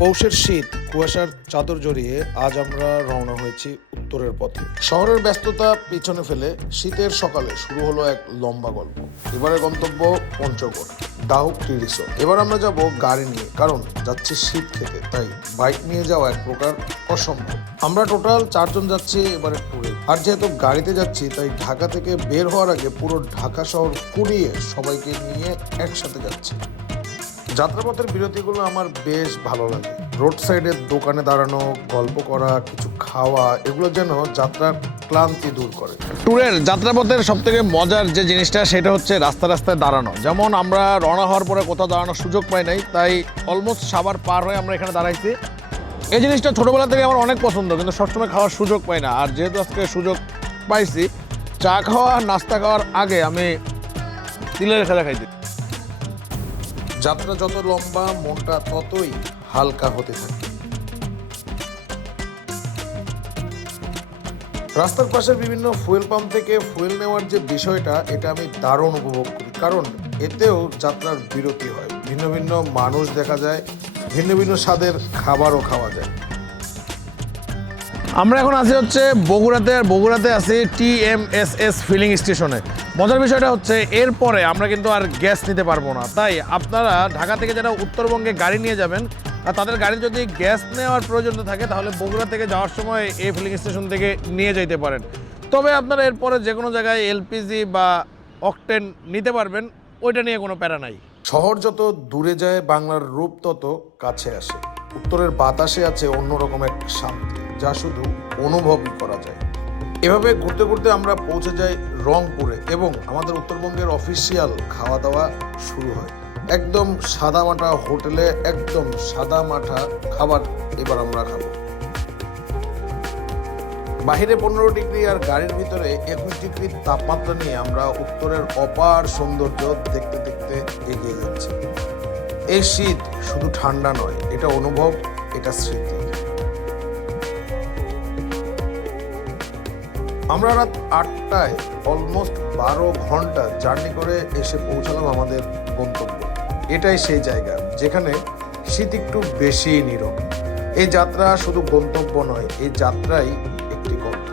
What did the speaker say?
পৌষের শীত কুয়াশার চাদর জড়িয়ে আজ আমরা রওনা হয়েছি উত্তরের পথে। শহরের ব্যস্ততা পিছনে ফেলে শীতের সকালে শুরু হলো এক লম্বা গল্প। এবারে গন্তব্য পঞ্চগড়, ডাহুক টি রিসোর্ট। এবার আমরা যাব গাড়ি নিয়ে, কারণ যাচ্ছি শীত খেতে, তাই বাইক নিয়ে যাওয়া এক প্রকার অসম্ভব। আমরা টোটাল 4 জন যাচ্ছি এবারে ট্যুরে। আর যেহেতু গাড়িতে যাচ্ছি, তাই ঢাকা থেকে বের হওয়ার আগে পুরো ঢাকা শহর কুড়িয়ে সবাইকে নিয়ে একসাথে যাচ্ছি। যাত্রাপথের বিরতিগুলো আমার বেশ ভালো লাগে। রোড সাইডের দোকানে দাঁড়ানো, গল্প করা, কিছু খাওয়া, এগুলো যেন যাত্রার ক্লান্তি দূর করে। ট্যুরের যাত্রাপথের সব থেকে মজার যে জিনিসটা, সেটা হচ্ছে রাস্তায় দাঁড়ানো। যেমন আমরা রওনা হওয়ার পরে কোথাও দাঁড়ানোর সুযোগ পাই নাই, তাই অলমোস্ট সাভার পার হয়ে আমরা এখানে দাঁড়াইছি। এই জিনিসটা ছোটোবেলা থেকে আমার অনেক পছন্দ, কিন্তু সবসময় খাওয়ার সুযোগ পাই না। আর যেহেতু আজকে সুযোগ পাইছি, চা খাওয়া নাস্তা খাওয়ার আগে আমি তিলের খেলা খাইছি। যাত্রা যত লম্বা, মনটা ততই হালকা হতে থাকে। রাস্তার পাশের বিভিন্ন ফুয়েল পাম্প থেকে ফুয়েল নেওয়ার যে বিষয়টা, এটা আমি দারুণ উপভোগ করি, কারণ এতেও যাত্রার বিরতি হয়। ভিন্ন ভিন্ন মানুষ দেখা যায়, ভিন্ন ভিন্ন স্বাদের খাবারও খাওয়া যায়। আমরা এখন আছি হচ্ছে বগুড়াতে, আর বগুড়াতে আছি TMSS ফিলিং স্টেশনে। মজার বিষয়টা হচ্ছে এরপরে আমরা কিন্তু আর গ্যাস নিতে পারবো না, তাই আপনারা ঢাকা থেকে যারা উত্তরবঙ্গে গাড়ি নিয়ে যাবেন, আর তাদের গাড়ি যদি গ্যাস নেওয়ার প্রয়োজন থাকে, তাহলে বগুড়া থেকে যাওয়ার সময় এই ফিলিং স্টেশন থেকে নিয়ে যেতে পারেন। তবে আপনারা এরপরে যে কোনো জায়গায় LPG বা অকটেন নিতে পারবেন, ওইটা নিয়ে কোনো প্যারা নাই। শহর যত দূরে যায়, বাংলার রূপ তত কাছে আসে। উত্তরের বাতাসে আছে অন্যরকম এক শান্তি, যা শুধু অনুভবই করা যায়। এভাবে ঘুরতে ঘুরতে আমরা পৌঁছে যাই রংপুরে, এবং আমাদের উত্তরবঙ্গের অফিসিয়াল খাওয়া দাওয়া শুরু হয়। একদম সাদামাটা হোটেলে একদম সাদামাটা খাবার এবার আমরা খাবো। বাহিরে 15 ডিগ্রি আর গাড়ির ভিতরে 21 ডিগ্রি তাপমাত্রা নিয়ে আমরা উত্তরের অপার সৌন্দর্য দেখতে দেখতে এগিয়ে যাচ্ছি। এই শীত শুধু ঠান্ডা নয়, এটা অনুভব, এটা স্মৃতি। আমরা রাত 8টায় অলমোস্ট 12 ঘন্টা জার্নি করে এসে পৌঁছালাম আমাদের গন্তব্য। এটাই সেই জায়গা যেখানে শীত একটু বেশি নীরব। এই যাত্রা শুধু গন্তব্য নয়, এই যাত্রাই একটি গল্প।